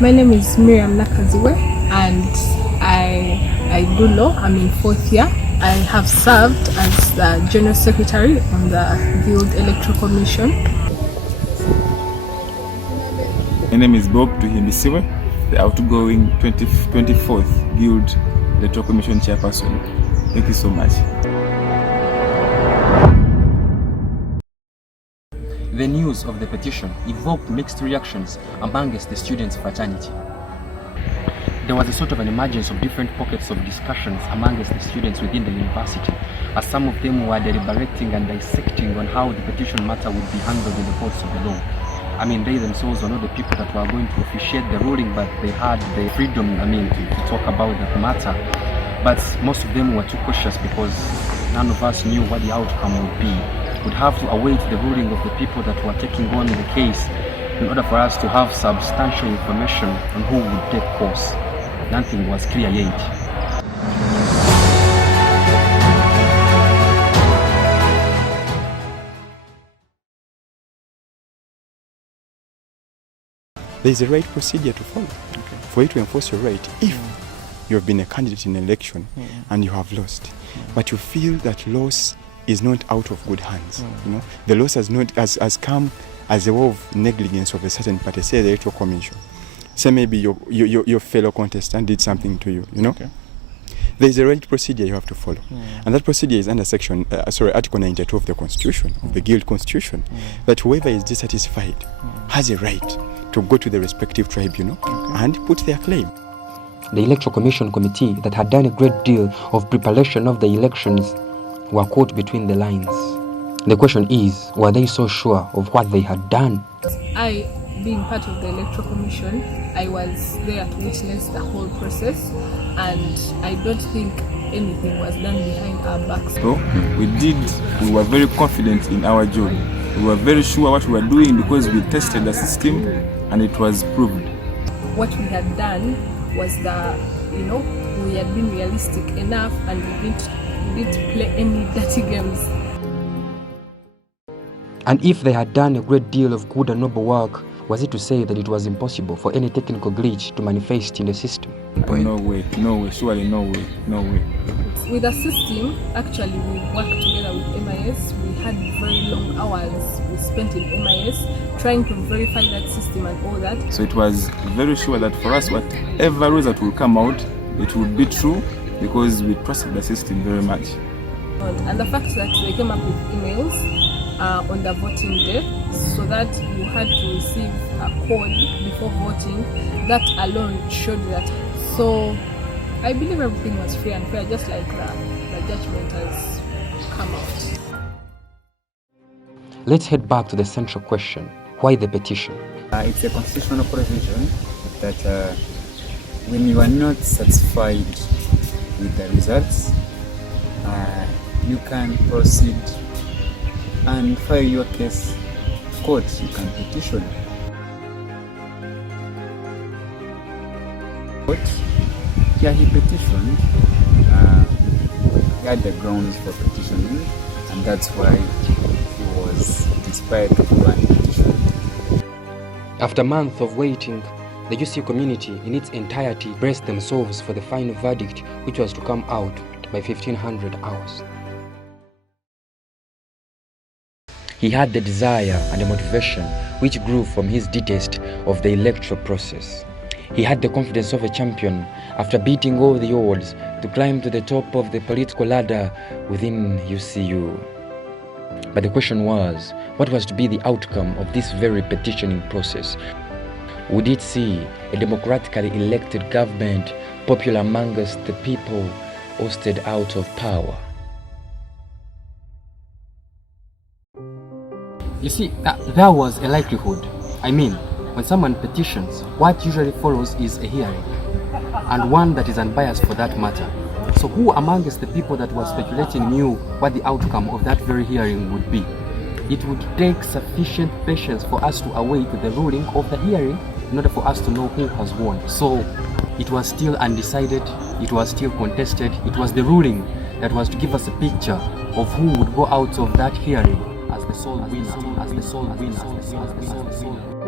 My name is Miriam Nakaziwe and I do law. I'm in 4th year. I have served as the General Secretary on the Guild Electoral Commission. My name is Bob Tuhimbisiwe, the outgoing 24th Guild Electoral Commission Chairperson. Thank you so much. The news of the petition evoked mixed reactions amongst the students' fraternity. There was a sort of an emergence of different pockets of discussions amongst the students within the university, as some of them were deliberating and dissecting on how the petition matter would be handled in the courts of the law. I mean, they themselves were not the people that were going to officiate the ruling, but they had the freedom, to talk about that matter. But most of them were too cautious because none of us knew what the outcome would be. We'd have to await the ruling of the people that were taking on the case in order for us to have substantial information on who would take course. Nothing was clear yet. There is a right procedure to follow for you to enforce your right. If you have been a candidate in an election and you have lost, but you feel that loss is not out of good hands, the loss has come as a way of negligence of a certain party, say the electoral commission. Say maybe your fellow contestant did something to you, There is a right procedure you have to follow. And that procedure is under Article 92 of the Constitution, of the Guild Constitution, that whoever is dissatisfied has a right to go to the respective tribunal and put their claim. The Electoral Commission Committee that had done a great deal of preparation of the elections were caught between the lines. The question is, were they so sure of what they had done? I, being part of the Electoral Commission, I was there to witness the whole process, and I don't think anything was done behind our backs. So we were very confident in our job. We were very sure what we were doing because we tested the system and it was proved. What we had done was that, we had been realistic enough and we didn't play any dirty games. And if they had done a great deal of good and noble work, was it to say that it was impossible for any technical glitch to manifest in the system? No way, surely no way. With the system, actually we worked together with MIS. We had very long hours we spent in MIS trying to verify that system and all that. So it was very sure that for us, whatever result will come out, it would be true because we trusted the system very much. And the fact that they came up with emails on the voting day, so that you had to receive a code before voting, that alone showed that. So I believe everything was free and fair, just like the judgment has come out. Let's head back to the central question. Why the petition? It's a constitutional provision that when you are not satisfied with the results, you can proceed and file your case to court. You can petition. But yeah, he petitioned. He had the grounds for petitioning, and that's why he was inspired to go and petition. After months of waiting, the UCU community in its entirety braced themselves for the final verdict, which was to come out by 1500 hours. He had the desire and the motivation which grew from his detest of the electoral process. He had the confidence of a champion after beating all the odds to climb to the top of the political ladder within UCU. But the question was, what was to be the outcome of this very petitioning process? Would it see a democratically elected government, popular amongst the people, ousted out of power? You see, there was a likelihood. When someone petitions, what usually follows is a hearing, and one that is unbiased for that matter. So who amongst the people that were speculating knew what the outcome of that very hearing would be? It would take sufficient patience for us to await the ruling of the hearing in order for us to know who has won. So it was still undecided, it was still contested. It was the ruling that was to give us a picture of who would go out of that hearing as the sole winner, as the sole winner.